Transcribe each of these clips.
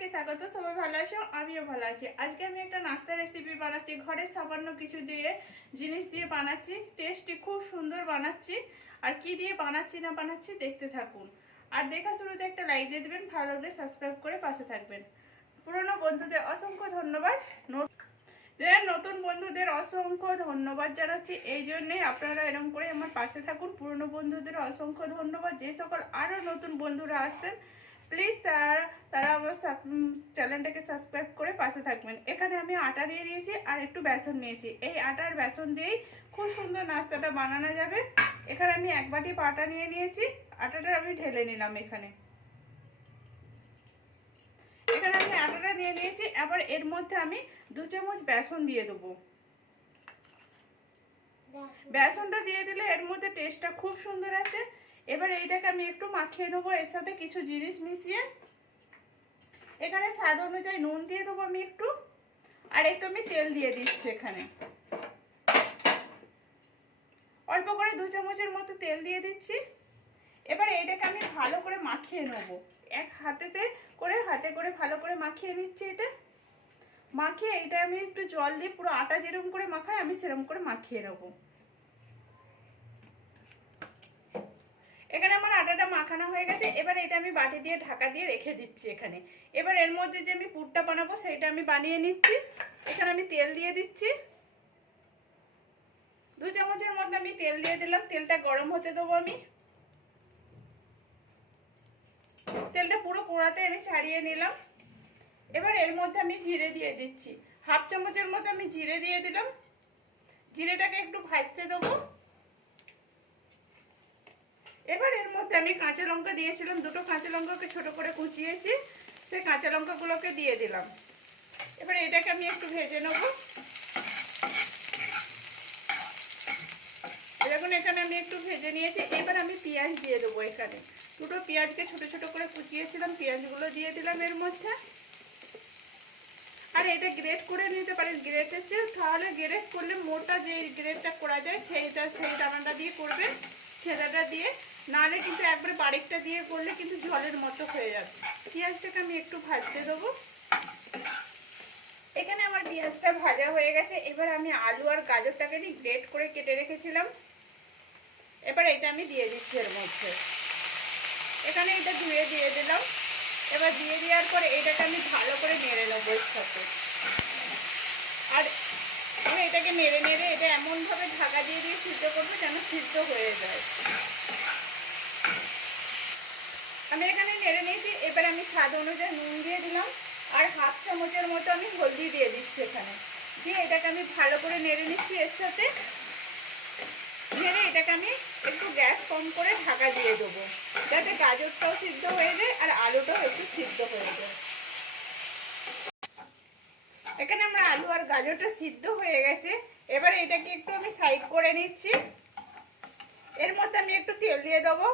সবাইকে স্বাগত, সবাই ভালো আছো? আমিও ভালো আছি। আজকে আমি একটা নাস্তা রেসিপি বানাচ্ছি। ঘরে সামান্য কিছু দিয়ে জিনিস দিয়ে বানাচ্ছি। টেস্টি খুব সুন্দর বানাচ্ছি। আর কি দিয়ে বানাচ্ছি, না বানাচ্ছি, দেখতে থাকুন। আর দেখা শুরুতে একটা লাইক দিয়ে দেবেন, ভালো লাগলে সাবস্ক্রাইব করে পাশে থাকবেন। পুরনো বন্ধুদের অসংখ্য ধন্যবাদ। নতুন বন্ধুদের অসংখ্য ধন্যবাদ জানাচ্ছি। এই জন্যে আপনারা এরকম করে আমার পাশে থাকুন। পুরনো বন্ধুদের অসংখ্য ধন্যবাদ। যে সকল আরও নতুন বন্ধুরা আসছেন প্লিজ তারা তারা আমার চ্যানেলটাকে সাবস্ক্রাইব করে পাশে থাকবেন। এখানে আমি আটা নিয়ে নিয়েছি আর একটু বেসন নিয়েছি। এই আটার বেসন দিয়েই খুব সুন্দর নাস্তাটা বানানো যাবে। এখানে আমি এক বাটি আটা নিয়ে নিয়েছি। আটাটা আমি ঢেলে নিলাম এখানে। এখানে আমি আটাটা নিয়ে নিয়েছি। আবার এর মধ্যে আমি দু চামচ বেসন দিয়ে দেবো। বেসনটা দিয়ে দিলে এর মধ্যে টেস্টটা খুব সুন্দর আছে এবার এইটাকে আমি একটু মাখিয়ে নেব, এর সাথে কিছু জিনিস মিশিয়ে। এখানে স্বাদ অনুযায়ী নুন দিয়ে দেবো আমি একটু, আর একটু আমি তেল দিয়ে দিচ্ছি এখানে। অল্প করে দু চামচের মতো তেল দিয়ে দিচ্ছি। এবার এইটাকে আমি ভালো করে মাখিয়ে নেব। এক হাতেতে করে, হাতে করে ভালো করে মাখিয়ে নিচ্ছি এটা। মাখিয়ে এটা আমি একটু জল দিয়ে পুরো আটা যেরকম করে মাখাই, আমি সেরকম করে মাখিয়ে নেব। এখানে আমার আটাটা মাখানো হয়ে গেছে। এবার এটা আমি বাটি দিয়ে ঢাকা দিয়ে রেখে দিচ্ছি এখানে। এবার এর মধ্যে যে আমি পুরটা বানাবো সেটা আমি বানিয়ে নিচ্ছি। এখানে আমি তেল দিয়ে দিচ্ছি। দু চামচের মধ্যে আমি তেল দিয়ে দিলাম। তেলটা গরম হতে দেবো আমি। তেলটা পুরো কোড়াতে আমি ছাড়িয়ে নিলাম। এবার এর মধ্যে আমি জিরে দিয়ে দিচ্ছি। হাফ চামচের মধ্যে আমি জিরে দিয়ে দিলাম। জিরেটাকে একটু ভাজতে দেবো। এবার এর মধ্যে আমি কাঁচা লঙ্কা দিয়েছিলাম, দুটো কাঁচা লঙ্কাকে ছোট করে কুচিয়েছি, সেই কাঁচা লঙ্কাগুলোকে দিয়ে দিলাম। এবার এটাকে আমি একটু ভেজে নেব। দেখুন, এখানে আমি একটু ভেজে নিয়েছি। এবার আমি পেঁয়াজ দিয়ে দেবো এখানে। দুটো পেঁয়াজকে ছোট ছোট করে কুচিয়েছিলাম, পেঁয়াজগুলো দিয়ে দিলাম এর মধ্যে। আর এটা গ্রেট করে নিতে পারেন, গ্রেটের চেয়ে তাহলে গ্রেট করলে মোটা যে গ্রেটটা করা যায়, সেইটা, সেই দানাটা দিয়ে করবেন ছেদাটা দিয়ে। নাহলে কিন্তু একবারে বারিকটা দিয়ে করলে কিন্তু জলের মতো হয়ে যাবে। পেঁয়াজটাকে আমি একটু ভাজতে দেবো। এখানে আমার পেঁয়াজটা ভাজা হয়ে গেছে। এবার আমি আলু আর গাজরটাকে গ্রেট করে কেটে রেখেছিলাম। এবার এটা আমি দিয়ে দিচ্ছি এর মধ্যে। এখানে এটা ধুয়ে দিয়ে দিলাম। এবার দিয়ে দেওয়ার পরে এটাকে আমি ভালো করে নেড়ে নেব এর সাথে। আর আমি এটাকে নেড়ে নেড়ে এটা এমনভাবে ঢাকা দিয়ে দিয়ে সিদ্ধ করব যেন সিদ্ধ হয়ে যায়। আমি এখানে নেড়ে নিয়েছি, এবার আমি স্বাদ অনুযায়ী নুন দিয়ে দিলাম, আর হাফ চামচের মতো আমি হলদি দিয়ে দিচ্ছি এখানে। দিয়ে এটাকে আমি ভালো করে নেড়ে নিচ্ছি এর সাথে। নেড়ে এটাকে আমি একটু গ্যাস কম করে ঢাকা দিয়ে দেবো, যাতে গাজরটাও সিদ্ধ হয়ে যায় আর আলুটাও একটু সিদ্ধ হয়ে যায়। এখানে আমরা আলু আর গাজরটা সিদ্ধ হয়ে গেছে, এবার এটাকে একটু আমি সাইড করে নিচ্ছি। এর মধ্যে আমি একটু তেল দিয়ে দেবো।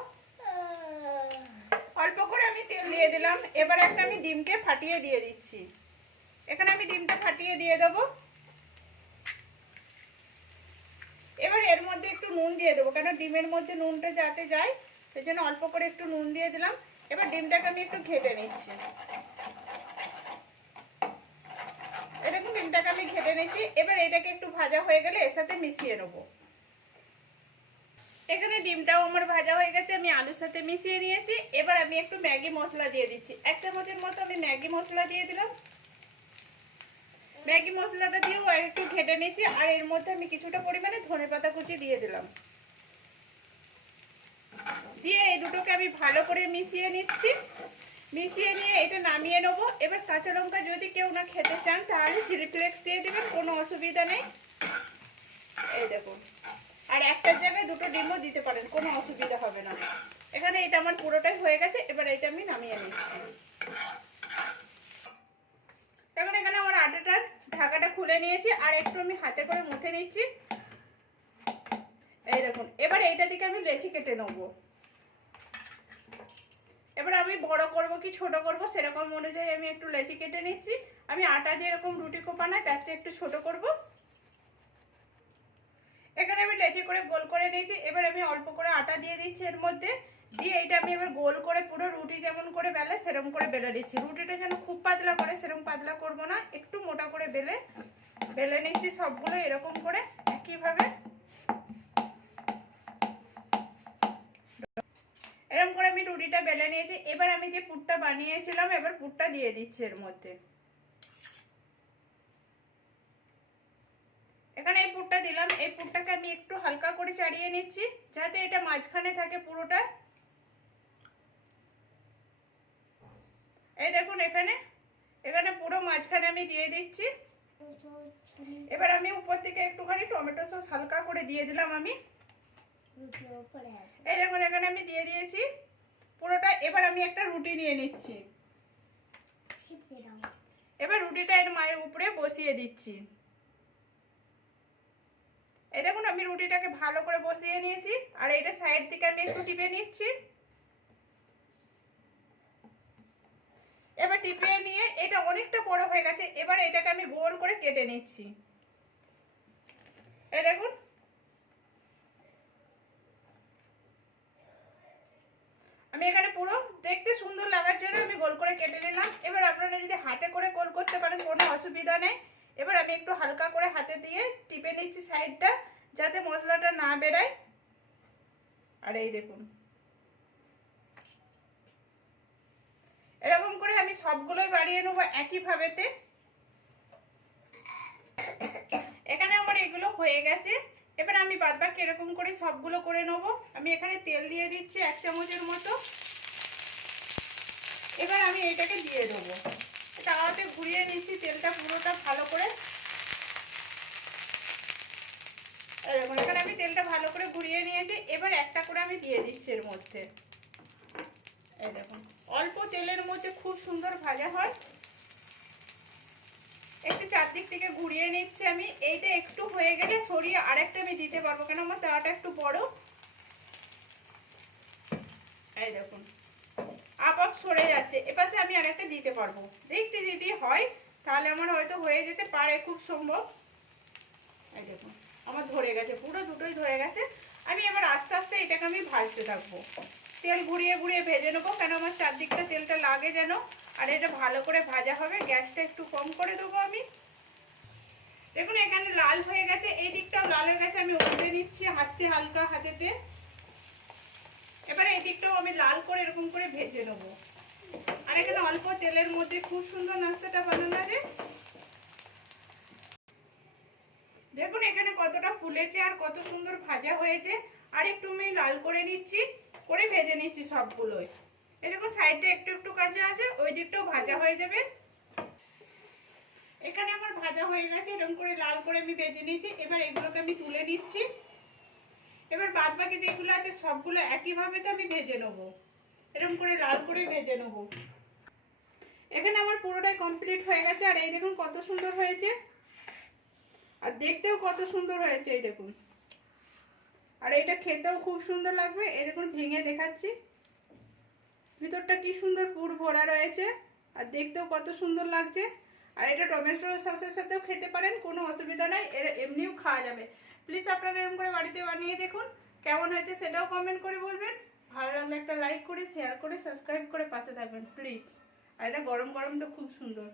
অল্প করে আমি তেল দিয়ে দিলাম। এবার একটা আমি ডিমকে ফাটিয়ে দিয়ে দিচ্ছি। এখানে আমি ডিমটা ফাটিয়ে দিয়ে দেবো। এবার এর মধ্যে একটু নুন দিয়ে দেবো, কেন ডিমের মধ্যে নুনটা যাতে যায়, সেই জন্য অল্প করে একটু নুন দিয়ে দিলাম। এবার ডিমটাকে আমি একটু ঘেটে নিচ্ছি। এরকম ডিমটাকে আমি ঘেটে নিচ্ছি। এবার এটাকে একটু ভাজা হয়ে গেলে এর সাথে মিশিয়ে নেব। এখানে ডিমটাও আমার ভাজা হয়ে গেছে, আমি আলুর সাথে মিশিয়ে নিয়েছি। এবার আমি একটু ম্যাগি মশলা দিয়ে দিচ্ছি। এক চামচের মতো আমি ম্যাগি মশলা দিয়ে দিলাম। ম্যাগি মশলাটা দিয়েও আর একটু ঘেটে নিয়েছি, আর এর মধ্যে আমি কিছুটা পরিমাণে ধনে পাতা কুচি দিয়ে দিলাম। দিয়ে এই দুটোকে আমি ভালো করে মিশিয়ে নিচ্ছি। মিশিয়ে নিয়ে এটা নামিয়ে নেব। এবার কাঁচা লঙ্কা যদি কেউ না খেতে চান, তাহলে চিলি ফ্লেক্স দিয়ে দেবেন, কোনো অসুবিধা নেই। এই দেখুন। আর একটার জায়গায় দুটো ডিমও দিতে পারেন, কোনো অসুবিধা হবে না। এখানে এটা আমার পুরোটাই হয়ে গেছে, এবার এটা আমি নামিয়ে নিচ্ছি। এখন এখানে আমার আটাটার ঢাকাটা খুলে নিয়েছি, আর একটু আমি হাতে করে মুথে নিচ্ছি। এই দেখুন, এবার এইটা থেকে আমি লেচি কেটে নেব। এবার আমি বড় করব কি ছোট করব সেরকম অনুযায়ী আমি একটু লেচি কেটে নিচ্ছি। আমি আটা যেরকম রুটি কোপানাই তার চেয়ে একটু ছোট করব। এখানে আমি লেচি করে গোল করে নিয়েছি। এবার আমি অল্প করে আটা দিয়ে দিচ্ছি এর মধ্যে। দিয়ে এইটা আমি এবার গোল করে পুরো রুটি যেমন করে বেলে সেরকম করে বেলে নিচ্ছি। রুটিটা যেন খুব পাতলা করে সেরকম পাতলা করব না, একটু মোটা করে বেলে। বেলে নিচ্ছি সবগুলো এরকম করে, একইভাবে। এরকম করে আমি রুটিটা বেলে নিয়েছি। এবার আমি যে পুরটা বানিয়েছিলাম, এবার পুরটা দিয়ে দিচ্ছি এর মধ্যে। এখানে এই পুরটা দিলাম। এই পুরটাকে আমি একটু হালকা করে চাড়িয়ে নিচ্ছি, যাতে এটা মাঝখানে থাকে পুরোটা। এই দেখুন এখানে এখানে পুরো মাঝখানে আমি দিয়ে দিচ্ছি। এবার আমি উপর থেকে একটুখানি টমেটো সস হালকা করে দিয়ে দিলাম আমি। এই দেখুন, এখানে আমি দিয়ে দিয়েছি পুরোটা। এবার আমি একটা রুটি নিয়ে নিচ্ছি। এবার রুটিটা এর মায়ের উপরে বসিয়ে দিচ্ছি। এই দেখুন, আমি রুটিটাকে ভালো করে বসিয়ে নিয়েছি, আর এটা সাইড থেকে আমি একটু টিপে নিচ্ছি। এবার টিপে নিয়ে এটা অনেকটা বড় হয়ে গেছে, এবার এটাকে আমি গোল করে কেটে নিচ্ছি। এই দেখুন। আমি এখানে পুরো দেখতে সুন্দর লাগার জন্য আমি গোল করে কেটে নিলাম। এবার আপনারা যদি হাতে করে গোল করতে পারেন, কোনো অসুবিধা নেই। এবার আমি একটু হালকা করে হাতে দিয়ে টিপে নিচ্ছি সাইডটা। যাতে মশলাটা না বেরায়। আর এই দেখুন। এরকম করে আমি সবগুলোই বাড়িয়ে নেব একইভাবেতে। এখানে আমার এগুলো হয়ে গেছে। এবার আমি বাদ বাকি এরকম করে সবগুলো করে নেব। আমি এখানে তেল দিয়ে দিচ্ছি এক চামচের মতো। এবার আমি এটাকে দিয়ে দেবো। তাওয়াতে ঘুরিয়ে নিচ্ছি, তেলটা পুরোটা ভালো করে। দেখুন, এখানে আমি তেলটা ভালো করে ঘুরিয়ে নিয়েছি। এবার একটা করে আমি দিয়ে দিচ্ছি এর মধ্যে। এই দেখুন, অল্প তেলের মধ্যে খুব সুন্দর ভাজা হয়। একটু চারদিক থেকে ঘুরিয়ে নিচ্ছি আমি। এইটা একটু হয়ে গেলে সরিয়ে আরেকটা আমি দিতে পারব, কেন আমার তাওয়াটা একটু বড়। এই দেখুন আপ সরে যাচ্ছে। এপাশে আমি আরেকটা দিতে পারব। দেখছি যদি হয়, তাহলে আমার হয়তো হয়ে যেতে পারে খুব সম্ভব। এই দেখুন আমার ধরে গেছে, পুরো দুটোই ধরে গেছে। আমি এবার আস্তে আস্তে এটাকে আমি ভাজতে থাকব। তেল ঘুরিয়ে ঘুরিয়ে ভেজে নেব, কেন আমার চারদিকটা তেলটা লাগে যেন। আর এটা ভালো করে ভাজা হবে, গ্যাসটা একটু কম করে দেবো আমি। দেখুন, এখানে লাল হয়ে গেছে, এই দিকটাও লাল হয়ে গেছে, আমি উল্টে নিচ্ছি হাতে হালকা হাতেতে। এবারে এই দিকটাও আমি লাল করে এরকম করে ভেজে নেব। আর এখানে অল্প তেলের মধ্যে খুব সুন্দর নাস্তাটা বানানো আছে দেখুন এখানে কতটা ফুলেছে আর কত সুন্দর ভাজা হয়েছে, আর একটু আমি লাল করে নিচ্ছি, করে ভেজে নিচ্ছি সবগুলোই। এরকম সাইডে একটু একটু কাঁচা আছে, ওই দিকটাও ভাজা হয়ে যাবে। এখানে আমার ভাজা হয়ে গেছে, এরকম করে লাল করে আমি ভেজে নিয়েছি। এবার এগুলোকে আমি তুলে নিচ্ছি। এবার বাদ বাকি যেগুলো আছে, সবগুলো একইভাবে তো আমি ভেজে নেব। এরকম করে লাল করে ভেজে নেব। এখানে আমার পুরোটাই কমপ্লিট হয়ে গেছে, আর এই দেখুন কত সুন্দর হয়েছে। আর দেখতেও কত সুন্দর হয়েছে এই দেখুন। আর এটা খেতেও খুব সুন্দর লাগবে। এই দেখুন, ভেঙে দেখাচ্ছি। ভিতরটা কি সুন্দর পুর ভরা রয়েছে। আর দেখতেও কত সুন্দর লাগছে। আর এটা টমেটো সসের সাথেও খেতে পারেন, কোনো অসুবিধা নাই। এর এমনিও খাওয়া যাবে। প্লিজ আপনারা এরকম করে বাড়িতে বানিয়ে দেখুন, কেমন হয়েছে সেটাও কমেন্ট করে বলবেন। ভালো লাগলে একটা লাইক করে শেয়ার করে সাবস্ক্রাইব করে পাশে থাকবেন প্লিজ আর এটা গরম গরম তো খুব সুন্দর।